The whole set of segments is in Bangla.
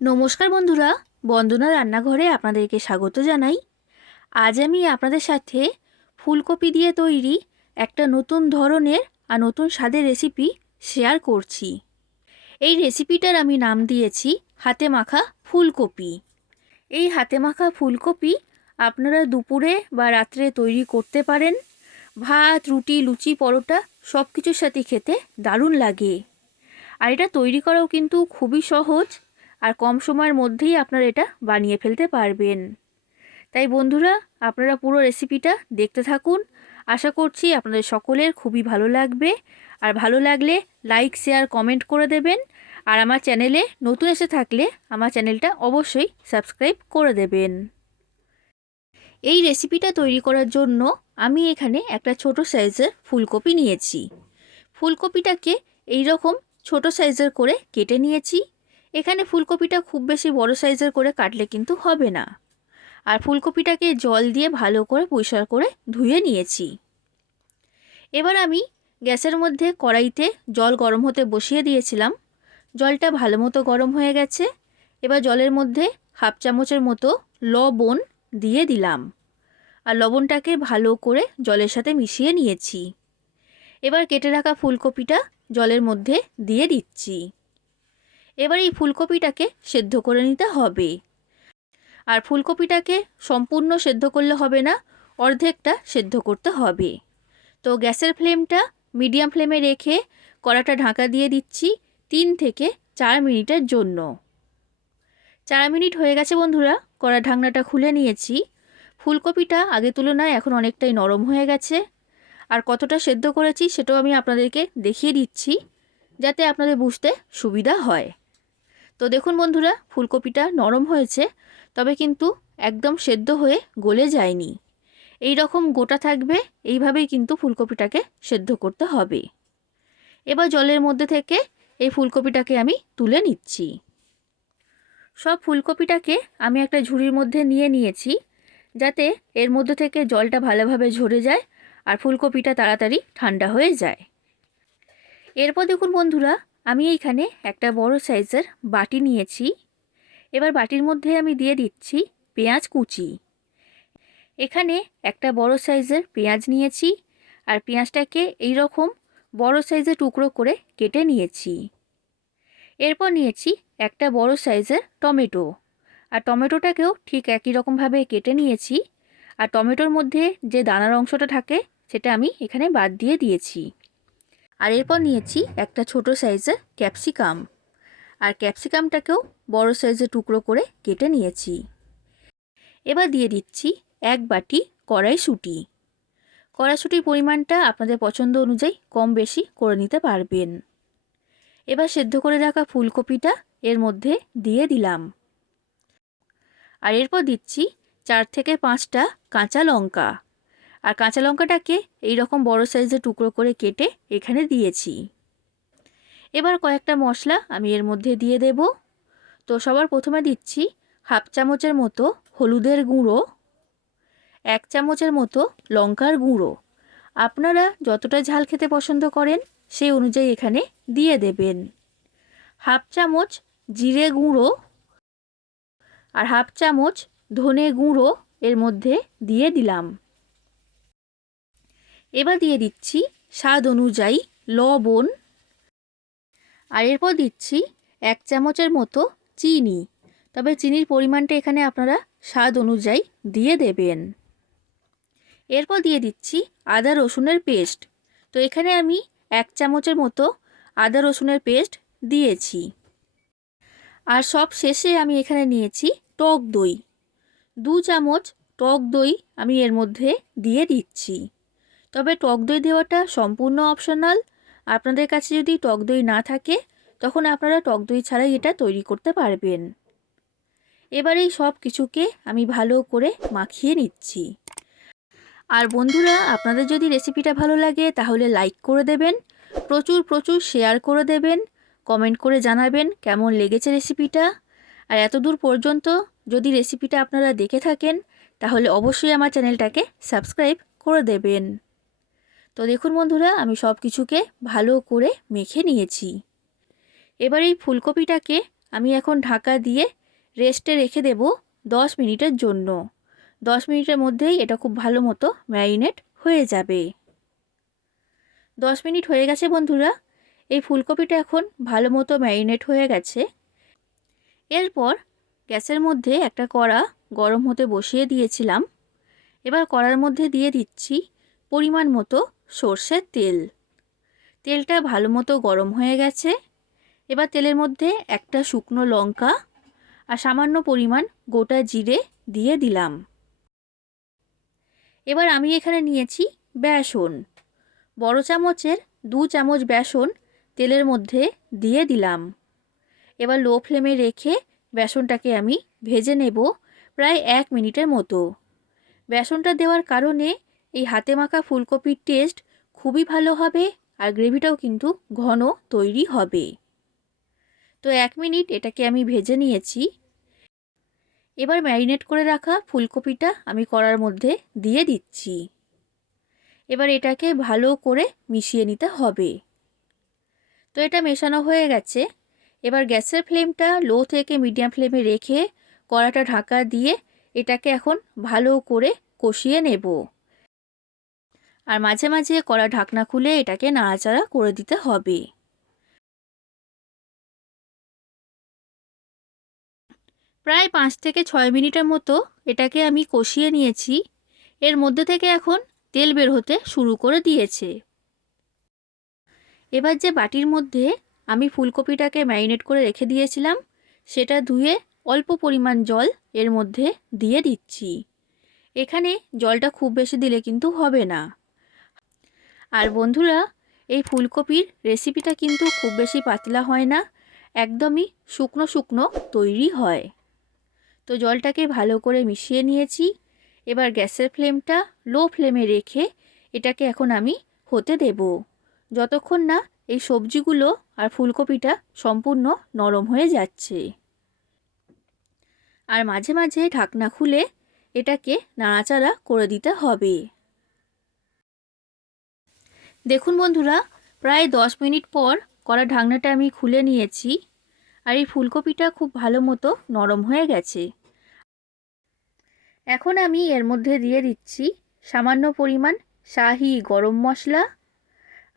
নমস্কার বন্ধুরা, বন্দনা রান্নাঘরে আপনাদেরকে স্বাগত জানাই। আজ আমি আপনাদের সাথে ফুলকপি দিয়ে তৈরি একটা নতুন ধরনের আর নতুন স্বাদের রেসিপি শেয়ার করছি। এই রেসিপিটার আমি নাম দিয়েছি হাতে মাখা ফুলকপি। এই হাতে মাখা ফুলকপি আপনারা দুপুরে বা রাত্রে তৈরি করতে পারেন। ভাত, রুটি, লুচি, পরোটা সব কিছুর সাথে খেতে দারুণ লাগে। আর এটা তৈরি করাও কিন্তু খুবই সহজ, আর কম সময়ের মধ্যেই আপনারা এটা বানিয়ে ফেলতে পারবেন। তাই বন্ধুরা, আপনারা পুরো রেসিপিটা দেখতে থাকুন। আশা করছি আপনাদের সকলের খুবই ভালো লাগবে। আর ভালো লাগলে লাইক, শেয়ার, কমেন্ট করে দেবেন। আর আমার চ্যানেলে নতুন এসে থাকলে আমার চ্যানেলটা অবশ্যই সাবস্ক্রাইব করে দেবেন। এই রেসিপিটা তৈরি করার জন্য আমি এখানে একটা ছোট সাইজের ফুলকপি নিয়েছি। ফুলকপিটাকে এই রকম ছোট সাইজের করে কেটে নিয়েছি। এখানে ফুলকপিটা খুব বেশি বড় সাইজের করে কাটলে কিন্তু হবে না। আর ফুলকপিটাকে জল দিয়ে ভালো করে পরিষ্কার করে ধুয়ে নিয়েছি। এবার আমি গ্যাসের মধ্যে কড়াইতে জল গরম হতে বসিয়ে দিয়েছিলাম। জলটা ভালো মতো গরম হয়ে গেছে। এবার জলের মধ্যে হাফ চামচের মতো লবণ দিয়ে দিলাম। আর লবণটাকে ভালো করে জলের সাথে মিশিয়ে নিয়েছি। এবার কেটে রাখা ফুলকপিটা জলের মধ্যে দিয়ে দিচ্ছি। এবার এই ফুলকপিটাকে সেদ্ধ করে নিতে হবে। আর ফুলকপিটাকে সম্পূর্ণ সেদ্ধ করলে হবে না, অর্ধেকটা সেদ্ধ করতে হবে। তো গ্যাসের ফ্লেমটা মিডিয়াম ফ্লেমে রেখে কড়াটা ঢাকা দিয়ে দিচ্ছি 3 থেকে 4 মিনিটের জন্য। 4 মিনিট হয়ে গেছে বন্ধুরা, কড়া ঢাকনাটা খুলে নিয়েছি। ফুলকপিটা আগের তুলনায় এখন অনেকটাই নরম হয়ে গেছে। আর কতটা সেদ্ধ করেছি সেটাও আমি আপনাদেরকে দেখিয়ে দিচ্ছি, যাতে আপনাদের বুঝতে সুবিধা হয়। তো দেখুন বন্ধুরা, ফুলকপিটা নরম হয়েছে, তবে কিন্তু একদম সেদ্ধ হয়ে গলে যায়নি। এই রকম গোটা থাকবে, এইভাবেই কিন্তু ফুলকপিটাকে সেদ্ধ করতে হবে। এবার জলের মধ্যে থেকে এই ফুলকপিটাকে আমি তুলে নিচ্ছি। সব ফুলকপিটাকে আমি একটা ঝুড়ির মধ্যে নিয়ে নিয়েছি, যাতে এর মধ্যে থেকে জলটা ভালোভাবে ঝরে যায় আর ফুলকপিটা তাড়াতাড়ি ঠান্ডা হয়ে যায়। এরপর দেখুন বন্ধুরা, আমি এইখানে একটা বড় সাইজের বাটি নিয়েছি। এবার বাটির মধ্যে আমি দিয়ে দিচ্ছি পেঁয়াজ কুচি। এখানে একটা বড় সাইজের পেঁয়াজ নিয়েছি, আর পেঁয়াজটাকে এই রকম বড় সাইজের টুকরো করে কেটে নিয়েছি। এরপর নিয়েছি একটা বড় সাইজের টমেটো, আর টমেটোটাকেও ঠিক একই রকমভাবে কেটে নিয়েছি। আর টমেটোর মধ্যে যে দানার অংশটা থাকে সেটা আমি এখানে বাদ দিয়ে দিয়েছি। আর এরপর নিয়েছি একটা ছোট সাইজের ক্যাপসিকাম, আর ক্যাপসিকামটাকেও বড় সাইজের টুকরো করে কেটে নিয়েছি। এবার দিয়ে দিচ্ছি 1 বাটি কড়াইশুঁটি। কড়াইশুঁটির পরিমাণটা আপনাদের পছন্দ অনুযায়ী কম বেশি করে নিতে পারবেন। এবার সেদ্ধ করে রাখা ফুলকপিটা এর মধ্যে দিয়ে দিলাম। আর এরপর দিচ্ছি 4 থেকে 5টা কাঁচা লঙ্কা। আর কাঁচা লঙ্কাটাকে এই রকম বড় সাইজের টুকরো করে কেটে এখানে দিয়েছি। এবার কয়েকটা মশলা আমি এর মধ্যে দিয়ে দেব। তো সবার প্রথমে দিচ্ছি হাফ চামচের মতো হলুদের গুঁড়ো, 1 চামচের মতো লঙ্কার গুঁড়ো। আপনারা যতটা ঝাল খেতে পছন্দ করেন সেই অনুযায়ী এখানে দিয়ে দেবেন। হাফ চামচ জিরে গুঁড়ো আর হাফ চামচ ধনে গুঁড়ো এর মধ্যে দিয়ে দিলাম। এবার দিয়ে দিচ্ছি স্বাদ অনুযায়ী লবণ। আর এরপর দিচ্ছি 1 চামচের মতো চিনি, তবে চিনির পরিমাণটা এখানে আপনারা স্বাদ অনুযায়ী দিয়ে দেবেন। এরপর দিয়ে দিচ্ছি আদা রসুনের পেস্ট। তো এখানে আমি 1 চামচের মতো আদা রসুনের পেস্ট দিয়েছি। আর সব শেষে আমি এখানে নিয়েছি টক দই। 2 চামচ টক দই আমি এর মধ্যে দিয়ে দিচ্ছি। তবে টক দই দেওয়াটা সম্পূর্ণ অপশনাল। আপনাদের কাছে যদি টক দই না থাকে তখন আপনারা টক দই ছাড়াই এটা তৈরি করতে পারবেন। এবার এই সব কিছুকে আমি ভালো করে মাখিয়ে নিচ্ছি। আর বন্ধুরা, আপনাদের যদি রেসিপিটা ভালো লাগে তাহলে লাইক করে দেবেন, প্রচুর প্রচুর শেয়ার করে দেবেন, কমেন্ট করে জানাবেন কেমন লেগেছে রেসিপিটা। আর এত দূর পর্যন্ত যদি রেসিপিটা আপনারা দেখে থাকেন তাহলে অবশ্যই আমার চ্যানেলটাকে সাবস্ক্রাইব করে দেবেন। তো দেখুন বন্ধুরা, আমি সব কিছুকে ভালো করে মেখে নিয়েছি। এবার এই ফুলকপিটাকে আমি এখন ঢাকা দিয়ে রেস্টে রেখে দেব 10 মিনিটের জন্য। 10 মিনিটের মধ্যেই এটা খুব ভালো মতো ম্যারিনেট হয়ে যাবে। 10 মিনিট হয়ে গেছে বন্ধুরা। এই ফুলকপিটা এখন ভালো মতো ম্যারিনেট হয়ে গেছে। এরপর গ্যাসের মধ্যে একটা কড়া গরম হতে বসিয়ে দিয়েছিলাম। এবার কড়ার মধ্যে দিয়ে দিচ্ছি পরিমাণ মতো সর্ষের তেল। তেলটা ভালো মতো গরম হয়ে গেছে। এবার তেলের মধ্যে একটা শুকনো লঙ্কা আর সামান্য পরিমাণ গোটা জিরে দিয়ে দিলাম। এবার আমি এখানে নিয়েছি বেসন। বড় চামচের 2 চামচ বেসন তেলের মধ্যে দিয়ে দিলাম। এবার লো ফ্লেমে রেখে বেসনটাকে আমি ভেজে নেব প্রায় 1 মিনিটের মতো। বেসনটা দেওয়ার কারণে এই হাতে মাখা ফুলকপির টেস্ট খুবই ভালো হবে আর গ্রেভিটাও কিন্তু ঘন তৈরি হবে। তো 1 মিনিট এটাকে আমি ভেজে নিয়েছি। এবার ম্যারিনেট করে রাখা ফুলকপিটা আমি কড়ার মধ্যে দিয়ে দিচ্ছি। এবার এটাকে ভালো করে মিশিয়ে নিতে হবে। তো এটা মেশানো হয়ে গেছে। এবার গ্যাসের ফ্লেমটা লো থেকে মিডিয়াম ফ্লেমে রেখে কড়াটা ঢাকা দিয়ে এটাকে এখন ভালো করে কষিয়ে নেব। আর মাঝে মাঝে কড়া ঢাকনা খুলে এটাকে নাড়াচাড়া করে দিতে হবে। প্রায় 5 থেকে 6 মিনিটের মতো এটাকে আমি কষিয়ে নিয়েছি। এর মধ্যে থেকে এখন তেল বের হতে শুরু করে দিয়েছে। এবার যে বাটির মধ্যে আমি ফুলকপিটাকে ম্যারিনেট করে রেখে দিয়েছিলাম সেটা ধুয়ে অল্প পরিমাণ জল এর মধ্যে দিয়ে দিচ্ছি। এখানে জলটা খুব বেশি দিলে কিন্তু হবে না। আর বন্ধুরা, এই ফুলকপির রেসিপিটা কিন্তু খুব বেশি পাতলা হয় না, একদমই শুকনো শুকনো তৈরি হয়। তো জলটাকে ভালো করে মিশিয়ে নিয়েছি। এবার গ্যাসের ফ্লেমটা লো ফ্লেমে রেখে এটাকে এখন আমি হতে দেব, যতক্ষণ না এই সবজিগুলো আর ফুলকপিটা সম্পূর্ণ নরম হয়ে যাচ্ছে। আর মাঝে মাঝে ঢাকনা খুলে এটাকে নাড়াচাড়া করে দিতে হবে। দেখুন বন্ধুরা, প্রায় 10 মিনিট পর কড়া ঢাকনাটা আমি খুলে নিয়েছি। আর এই ফুলকপিটা খুব ভালো মতো নরম হয়ে গেছে। এখন আমি এর মধ্যে দিয়ে দিচ্ছি সামান্য পরিমাণ শাহি গরম মশলা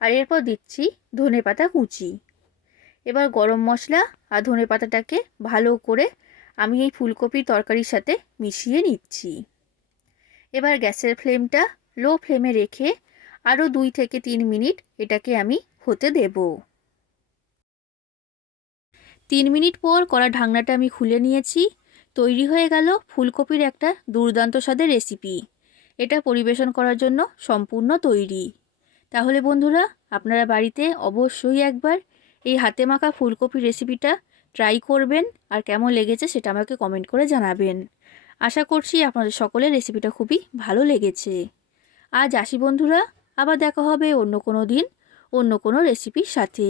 আর এরপর দিচ্ছি ধনেপাতা কুচি। এবার গরম মশলা আর ধনেপাতাটাকে ভালো করে আমি এই ফুলকপির তরকারির সাথে মিশিয়ে নিচ্ছি। এবার গ্যাসের ফ্লেমটা লো ফ্লেমে রেখে আরও 2 থেকে 3 মিনিট এটাকে আমি হতে দেব। 3 মিনিট পর কড়া ঢাকনাটা আমি খুলে নিয়েছি। তৈরি হয়ে গেল ফুলকপির একটা দুর্দান্ত স্বাদের রেসিপি। এটা পরিবেশন করার জন্য সম্পূর্ণ তৈরি। তাহলে বন্ধুরা, আপনারা বাড়িতে অবশ্যই একবার এই হাতে মাখা ফুলকপির রেসিপিটা ট্রাই করবেন আর কেমন লেগেছে সেটা আমাকে কমেন্ট করে জানাবেন। আশা করছি আপনাদের সকলের রেসিপিটা খুবই ভালো লেগেছে। আজ আসি বন্ধুরা, আবার দেখা হবে অন্য কোনো দিন অন্য কোনো রেসিপির সাথে।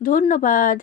ধন্যবাদ।